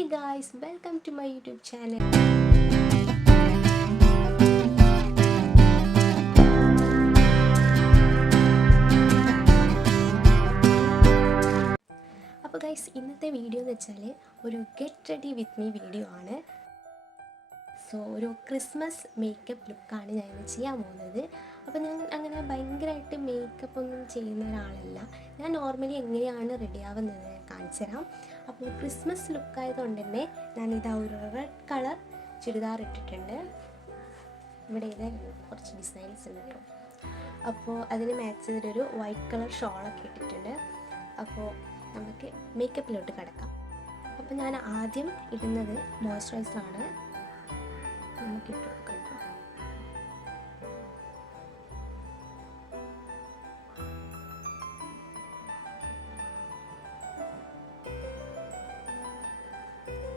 Hey guys, welcome to my YouTube channel. അപ്പോൾ guys ഇന്നത്തെ video എന്ന് വെച്ചാൽ ഒരു get ready with me video ആണ്. സോ ഒരു ക്രിസ്മസ് മേക്കപ്പ് ലുക്കാണ് ഞാൻ ഇന്ന് ചെയ്യാൻ പോകുന്നത്. അപ്പോൾ ഞാൻ അങ്ങനെ ഭയങ്കരമായിട്ട് മേക്കപ്പ് ഒന്നും ചെയ്യുന്ന ഒരാളല്ല. ഞാൻ നോർമലി എങ്ങനെയാണ് റെഡി ആവുന്നത് കാണിച്ചു തരാം. അപ്പോൾ ക്രിസ്മസ് ലുക്കായതുകൊണ്ട് തന്നെ ഞാനിതാ ഒരു റെഡ് കളർ ചുരിദാർ ഇട്ടിട്ടുണ്ട്. ഇവിടെ ഇത് കുറച്ച് ഡിസൈൻസ് ഉണ്ട് കേട്ടോ. അപ്പോൾ അതിന് മാച്ച് ചെയ്തിട്ടൊരു വൈറ്റ് കളർ ഷോളൊക്കെ ഇട്ടിട്ടുണ്ട്. അപ്പോൾ നമുക്ക് മേക്കപ്പിലോട്ട് കിടക്കാം. അപ്പോൾ ഞാൻ ആദ്യം ഇടുന്നത് മോയ്സ്ചറൈസറാണ്. നമുക്ക് ഇട്ട് കൊടുക്കാം.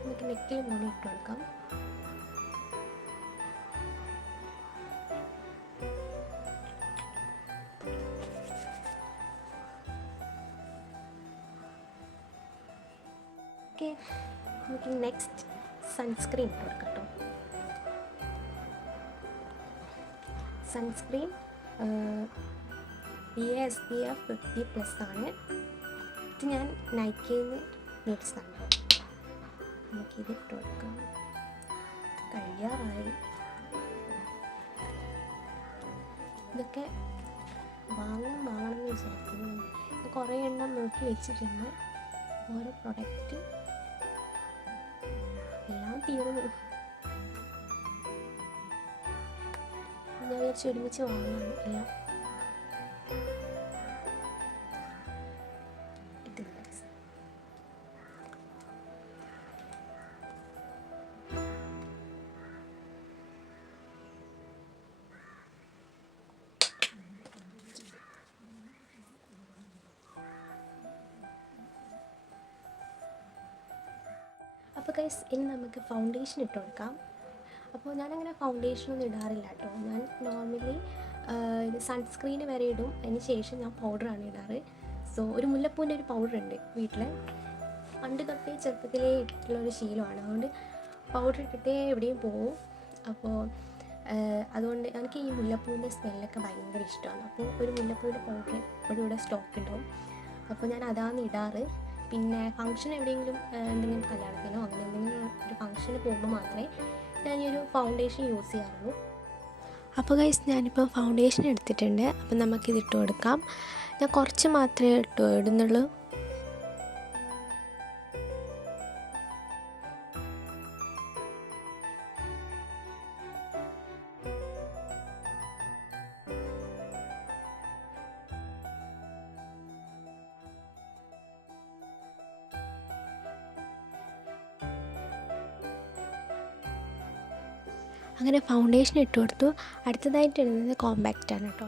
നമുക്ക് നെക്കിൽ മൂടി ഇട്ട് കൊടുക്കാം. ഓക്കെ, നമുക്ക് നെക്സ്റ്റ് സൺസ്ക്രീൻ ഇട്ട് കൊടുക്കാം കേട്ടോ. സൺസ്ക്രീൻ SPF 50+ ആണ്. ഇത് ഞാൻ നൈക്കയിൽ നിന്ന് മേടിച്ചതാണ്. നമുക്കിത് ഇട്ട് കൊടുക്കാം. കഴിയാറായി. ഇതൊക്കെ വാങ്ങണമെന്ന് വിചാരിക്കുന്നു. കുറേ എണ്ണം നോക്കി വെച്ചിട്ടുണ്ട്. ഓരോ പ്രൊഡക്റ്റ് എല്ലാം തീർന്നു. ഞാൻ വിചാരിച്ച് ഒരുമിച്ച് വാങ്ങാണ് എല്ലാം. അപ്പോൾ ഗൈസ് ഇനി നമുക്ക് ഫൗണ്ടേഷൻ ഇട്ട് കൊടുക്കാം. അപ്പോൾ ഞാനങ്ങനെ ഫൗണ്ടേഷനൊന്നും ഇടാറില്ല കേട്ടോ. ഞാൻ നോർമലി ഇത് സൺസ്ക്രീന് വരെ ഇടും. അതിന് ശേഷം ഞാൻ പൗഡറാണ് ഇടാറ്. സോ ഒരു മുല്ലപ്പൂവിൻ്റെ ഒരു പൗഡർ ഉണ്ട് വീട്ടിൽ. പണ്ട് തൊട്ടേ ചെറുപ്പത്തിലേ ഇട്ടിട്ടുള്ളൊരു ശീലമാണ്. അതുകൊണ്ട് പൗഡർ ഇട്ടിട്ടേ എവിടെയും പോവും. അപ്പോൾ അതുകൊണ്ട് എനിക്ക് ഈ മുല്ലപ്പൂവിൻ്റെ സ്മെല്ലൊക്കെ ഭയങ്കര ഇഷ്ടമാണ്. അപ്പോൾ ഒരു മുല്ലപ്പൂവിൻ്റെ പൗഡർ എപ്പോഴും ഇവിടെ സ്റ്റോക്ക് ഉണ്ടാവും. അപ്പോൾ ഞാൻ അതാണ് ഇടാറ്. പിന്നെ ഫംഗ്ഷൻ എവിടെയെങ്കിലും എന്തെങ്കിലും കല്യാണത്തിനോ അങ്ങനെ എന്തെങ്കിലും ഒരു ഫംഗ്ഷന് പോകുമ്പോൾ മാത്രമേ ഞാൻ ഈ ഒരു ഫൗണ്ടേഷൻ യൂസ് ചെയ്യാറുള്ളൂ. അപ്പോൾ ഗൈസ് ഞാനിപ്പോൾ ഫൗണ്ടേഷൻ എടുത്തിട്ടുണ്ട്. അപ്പം നമുക്കിത് ഇട്ട് കൊടുക്കാം. ഞാൻ കുറച്ച് മാത്രമേ ഇടുന്നുള്ളൂ. അങ്ങനെ ഫൗണ്ടേഷൻ ഇട്ട് കൊടുത്തു. അടുത്തതായിട്ട് ഇടുന്നത് കോമ്പാക്റ്റാണ് കേട്ടോ.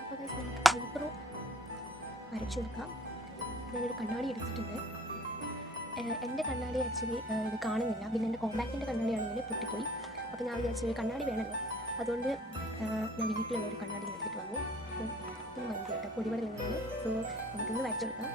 അപ്പോൾ നമുക്ക് ഐബ്രോ വരച്ചു കൊടുക്കാം. ഞാനൊരു കണ്ണാടി എടുത്തിട്ടുണ്ട്. എൻ്റെ കണ്ണാടി ആക്ച്വലി ഇത് കാണുന്നില്ല. പിന്നെ എൻ്റെ കോമ്പാക്റ്റിൻ്റെ കണ്ണാടിയാണെങ്കിൽ പൊട്ടിപ്പോയി. അപ്പോൾ ഞാൻ വിചാരിച്ചു കണ്ണാടി വേണമല്ലോ. അതുകൊണ്ട് ഞാൻ വീട്ടിലുള്ള ഒരു കണ്ണാടി എടുത്തിട്ട് വന്നു. അപ്പോൾ മതി കേട്ടോ, പൊടിപടലുള്ളത്. സോ നമുക്കിന്ന് വരച്ചെടുക്കാം.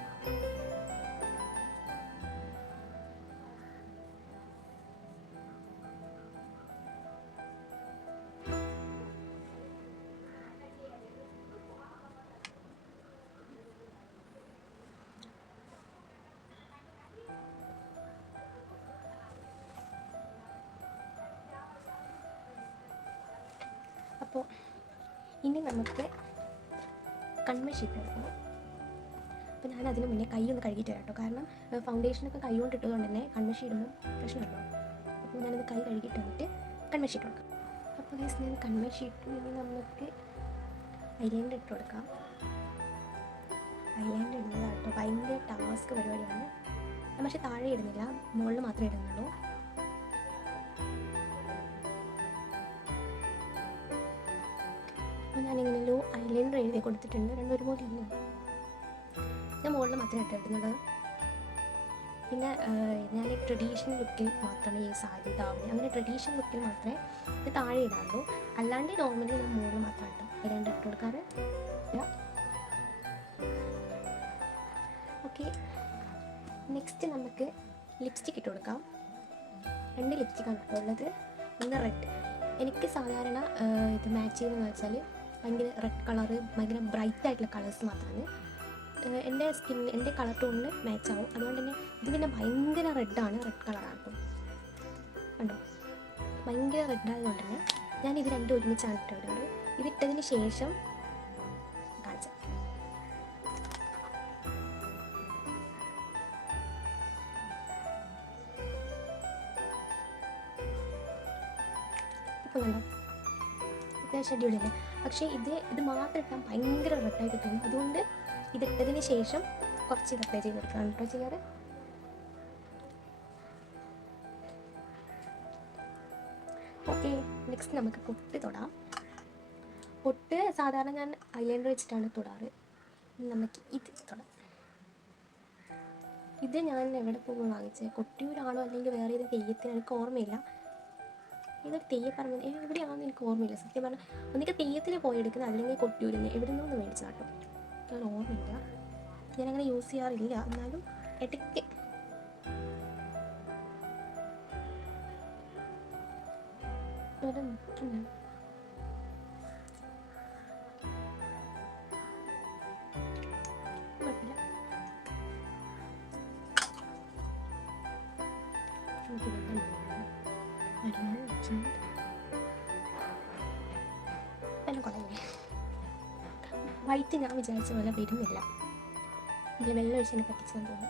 അപ്പോൾ ഇനി നമുക്ക് കൺമഷി ഇട്ട് കൊടുക്കണം. അപ്പോൾ ഞാൻ അതിന് മുന്നേ കൈ ഒന്ന് കഴുകിയിട്ട് തരാം കേട്ടോ. കാരണം ഫൗണ്ടേഷനൊക്കെ കൈ കൊണ്ട് ഇട്ടതുകൊണ്ട് തന്നെ കൺമഷി ഇടുമ്പോൾ പ്രശ്നമല്ലോ. അപ്പോൾ ഞാനത് കൈ കഴുകിയിട്ട് വന്നിട്ട് കൺമഷി ഇട്ട് കൊടുക്കാം. അപ്പോൾ ഗൈസ് ഞാൻ കൺമഷി ഇട്ടു. ഇനി നമുക്ക് ഐലൈനർ ഇട്ട് കൊടുക്കാം. ഐലൈനർ ഇടുന്നതാണ് കേട്ടോ ഭയങ്കര ടാസ്ക് പരിപാടിയാണ്. ഞാൻ പക്ഷേ താഴെ ഇടുന്നില്ല, മുകളിൽ മാത്രമേ ഇടുന്നുള്ളൂ. അപ്പോൾ ഞാനിങ്ങനെ ഐലൈനർ എഴുതി കൊടുത്തിട്ടുണ്ട്. രണ്ടും ഒരുപോലെ ഇല്ല. ഞാൻ മുകളിൽ മാത്രമേ ഇട്ടിടുന്നുള്ളൂ. പിന്നെ ഞാൻ ട്രഡീഷണൽ ലുക്കിൽ മാത്രമേ ഈ സാരി ദാവണി അങ്ങനെ ട്രഡീഷണൽ ലുക്കിൽ മാത്രമേ ഇത് താഴെ ഇടാറുള്ളൂ. അല്ലാണ്ട് നോർമലി ഞാൻ മുകളിൽ മാത്രം കേട്ടോ രണ്ട് ഇട്ട് കൊടുക്കാറ്. ഓക്കെ, നെക്സ്റ്റ് നമുക്ക് ലിപ്സ്റ്റിക്ക് ഇട്ട് കൊടുക്കാം. 2 ലിപ്സ്റ്റിക്കാണ് കേട്ടോ ഉള്ളത്. ഒന്ന് റെഡ്. എനിക്ക് സാധാരണ ഇത് മാച്ച് ചെയ്യുന്നതെന്ന് വെച്ചാൽ ഭയങ്കര റെഡ് കളറ്, ഭയങ്കര ബ്രൈറ്റ് ആയിട്ടുള്ള കളേഴ്സ് മാത്രമാണ് എൻ്റെ കളർ ടോണിന് മാച്ച് ആവും. അതുകൊണ്ട് തന്നെ ഇത് പിന്നെ ഭയങ്കര റെഡാണ്, റെഡ് കളറാണ് കേട്ടോ. കണ്ടോ, ഭയങ്കര റെഡായതുകൊണ്ട് തന്നെ ഞാനിത് രണ്ടും ഒരുമിച്ചാണ് ഇടാറ്. ഇതിട്ടതിന് ശേഷം കാണിച്ച ഇപ്പോൾ കണ്ടോ അത്യാവശ്യം അടിപൊളിയല്ലേ. പക്ഷേ ഇത് മാത്രം ഇട്ടാൽ ഭയങ്കര റെഡായിട്ട് തോന്നും. അതുകൊണ്ട് ഇതിട്ടതിന് ശേഷം കുറച്ച് ഇത് അപ്ലൈ ചെയ്ത് കൊടുക്കുകയാണ് കേട്ടോ ചെയ്യാറ്. ഓക്കെ, നെക്സ്റ്റ് നമുക്ക് പൊട്ട് തൊടാം. പൊട്ട് സാധാരണ ഞാൻ ഐലൈനർ വെച്ചിട്ടാണ് തൊടാറ്. നമുക്ക് ഇത് തൊടാം. ഇത് ഞാൻ എവിടെ പോകുമ്പോൾ വാങ്ങിച്ചത്, കൊട്ടിയൂരാണോ അല്ലെങ്കിൽ വേറെ ഏത് തെയ്യത്തിന് എനിക്ക് ഓർമ്മയില്ല. ഇതൊരു തെയ്യപ്പറമ്പ് എവിടെയാണെന്ന് എനിക്ക് ഓർമ്മയില്ല സത്യം പറഞ്ഞാൽ. ഒന്നിക്ക് തെയ്യത്തിന് പോയെടുക്കുന്നത് അല്ലെങ്കിൽ കൊട്ടിയൂരിൽ നിന്ന് എവിടെ നിന്നൊന്ന് മേടിച്ചാട്ടോ, ഞാൻ ഓർമ്മയില്ല. ഞാനങ്ങനെ യൂസ് ചെയ്യാറില്ല, എന്നാലും ഇടയ്ക്ക് വൈറ്റ് ഞാൻ വിചാരിച്ച പോലെ വരുന്നില്ല. ഇതിൽ വെള്ളം ഒഴിച്ചതിനെ പറ്റിച്ചെന്ന് തോന്നുന്നു.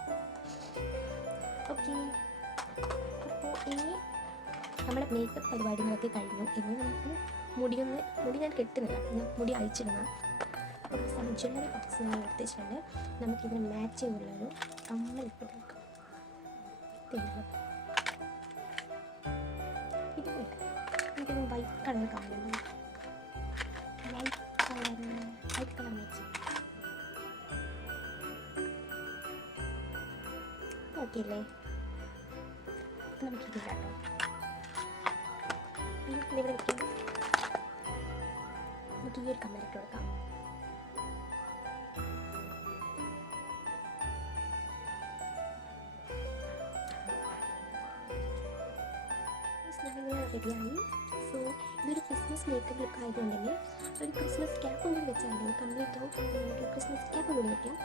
ഓക്കെ, അപ്പോൾ ഇനി നമ്മുടെ മേക്കപ്പ് പരിപാടികളൊക്കെ കഴിഞ്ഞു. ഇനി നമുക്ക് മുടി ഞാൻ കെട്ടുന്നില്ല, ഞാൻ മുടി അഴിച്ചിടുന്ന. അപ്പോൾ ജ്വല്ലറി ബോക്സ് ഞാൻ എടുത്ത് വെച്ചിട്ടുണ്ട്. നമുക്കിതിന് മാച്ച് ചെയ്യുന്നുള്ളൊരു കമ്മലിട്ട് കൊടുക്കാം. ഇതുപോലെ എനിക്കൊരു വൈറ്റ് കളർ കമ്മലുണ്ട്. വൈറ്റ് കളർ മാച്ച് ചെയ്യും. ഓക്കെ അല്ലേ? നമുക്കിത് കേട്ടോ ഇവിടെ വയ്ക്കാം. നമുക്ക് ഈ ഒരു കമ്മലിട്ട് കൊടുക്കാം. റെഡിയായി. സോ ഇതൊരു ക്രിസ്മസ് മേക്കപ്പ് ലുക്ക് ആയതുകൊണ്ട് തന്നെ ഒരു ക്രിസ്മസ് ക്യാപ്പും കൂടി വെച്ചാൽ കംപ്ലീറ്റ് ആവും. നമുക്ക് ക്രിസ്മസ് ക്യാപ്പ് കൂടി വയ്ക്കാം.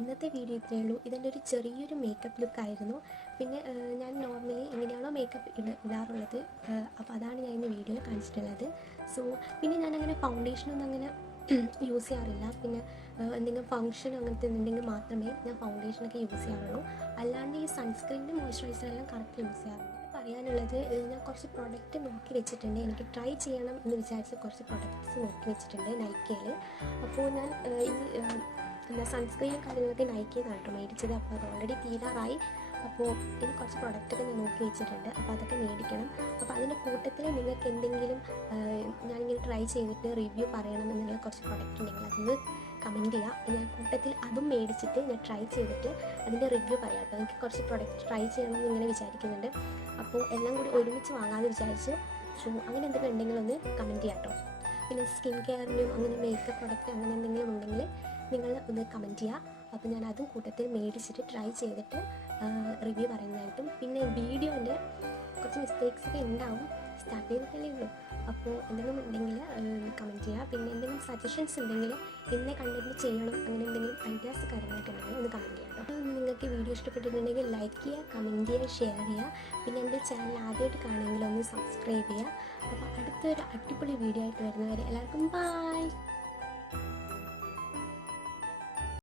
ഇന്നത്തെ വീഡിയോ ഇത്രയേ ഉള്ളൂ. ഇതിൻ്റെ ഒരു ചെറിയൊരു മേക്കപ്പ് ലുക്കായിരുന്നു. പിന്നെ ഞാൻ നോർമലി എങ്ങനെയാണോ മേക്കപ്പ് ഇടാറുള്ളത്, അപ്പോൾ അതാണ് ഞാൻ ഇന്ന് വീഡിയോയിൽ കാണിച്ചിട്ടുള്ളത്. സോ പിന്നെ ഞാനങ്ങനെ ഫൗണ്ടേഷനൊന്നും അങ്ങനെ യൂസ് ചെയ്യാറില്ല. പിന്നെ എന്തെങ്കിലും ഫംഗ്ഷൻ അങ്ങനത്തെ എന്തെങ്കിലും മാത്രമേ ഞാൻ ഫൗണ്ടേഷനൊക്കെ യൂസ് ചെയ്യാറുള്ളൂ. അല്ലാണ്ട് ഈ സൺസ്ക്രീനും മോയ്സ്ചറൈസറെല്ലാം കറക്റ്റ് യൂസ് ചെയ്യാറുണ്ട്. പറയാനുള്ളത്, ഞാൻ കുറച്ച് പ്രൊഡക്റ്റ് നോക്കി വെച്ചിട്ടുണ്ട്. എനിക്ക് ട്രൈ ചെയ്യണം എന്ന് വിചാരിച്ച് കുറച്ച് പ്രൊഡക്റ്റ്സ് നോക്കി വെച്ചിട്ടുണ്ട് നൈക്കയിൽ. അപ്പോൾ ഞാൻ ഈ സൺസ്ക്രീനും കാര്യങ്ങളൊക്കെ നൈക്കയിലാണ് കേട്ടോ മേടിച്ചത്. അപ്പോൾ അത് ഓൾറെഡി തീരാറായി. അപ്പോൾ ഇനി കുറച്ച് പ്രൊഡക്റ്റൊക്കെ ഞാൻ നോക്കി വെച്ചിട്ടുണ്ട്. അപ്പോൾ അതൊക്കെ മേടിക്കണം. അപ്പോൾ അതിൻ്റെ കൂട്ടത്തിൽ നിങ്ങൾക്ക് എന്തെങ്കിലും ഞാനിങ്ങനെ ട്രൈ ചെയ്തിട്ട് റിവ്യൂ പറയണം എന്നുള്ള കുറച്ച് പ്രൊഡക്റ്റ് ഉണ്ടെങ്കിൽ അതൊന്ന് കമൻറ്റ് ചെയ്യുക. ഞാൻ കൂട്ടത്തിൽ അതും മേടിച്ചിട്ട് ഞാൻ ട്രൈ ചെയ്തിട്ട് അതിൻ്റെ റിവ്യൂ പറയാം കേട്ടോ. എനിക്ക് കുറച്ച് പ്രൊഡക്റ്റ് ട്രൈ ചെയ്യണമെന്ന് ഇങ്ങനെ വിചാരിക്കുന്നുണ്ട്. അപ്പോൾ എല്ലാം കൂടി ഒരുമിച്ച് വാങ്ങാമെന്ന് വിചാരിച്ചു. സോ അങ്ങനെ എന്തെങ്കിലും ഉണ്ടെങ്കിൽ ഒന്ന് കമൻറ്റ് ചെയ്യാം കേട്ടോ. പിന്നെ സ്കിൻ കെയറിനും അങ്ങനെ മേക്കപ്പ് പ്രൊഡക്റ്റ് അങ്ങനെ എന്തെങ്കിലും ഉണ്ടെങ്കിൽ നിങ്ങൾ ഒന്ന് കമൻറ്റ് ചെയ്യുക. അപ്പോൾ ഞാൻ അതും കൂട്ടത്തിൽ മേടിച്ചിട്ട് ട്രൈ ചെയ്തിട്ട് റിവ്യൂ പറയുന്നതായിട്ടും. പിന്നെ വീഡിയോൻ്റെ കുറച്ച് മിസ്റ്റേക്സൊക്കെ ഉണ്ടാവും, സ്റ്റാർട്ട് ചെയ്തിട്ടല്ലേ ഉള്ളൂ. അപ്പോൾ എന്തെങ്കിലും ഉണ്ടെങ്കിൽ കമൻറ്റ് ചെയ്യുക. പിന്നെ എന്തെങ്കിലും സജഷൻസ് ഉണ്ടെങ്കിൽ എന്നെ കണ്ടന്റ് ചെയ്യണം അങ്ങനെ എന്തെങ്കിലും ഐഡിയാസ് കാര്യങ്ങളൊക്കെ ഉണ്ടെങ്കിൽ ഒന്ന് കമൻറ്റ് ചെയ്യാം. അപ്പോൾ നിങ്ങൾക്ക് വീഡിയോ ഇഷ്ടപ്പെട്ടിട്ടുണ്ടെങ്കിൽ ലൈക്ക് ചെയ്യുക, കമൻറ്റ് ചെയ്യുക, ഷെയർ ചെയ്യുക. പിന്നെ എൻ്റെ ചാനൽ ആദ്യമായിട്ട് കാണുമെങ്കിൽ ഒന്ന് സബ്സ്ക്രൈബ് ചെയ്യുക. അപ്പോൾ അടുത്തൊരു അടിപൊളി വീഡിയോ ആയിട്ട് വരുന്നവരെ എല്ലാവർക്കും ബൈ.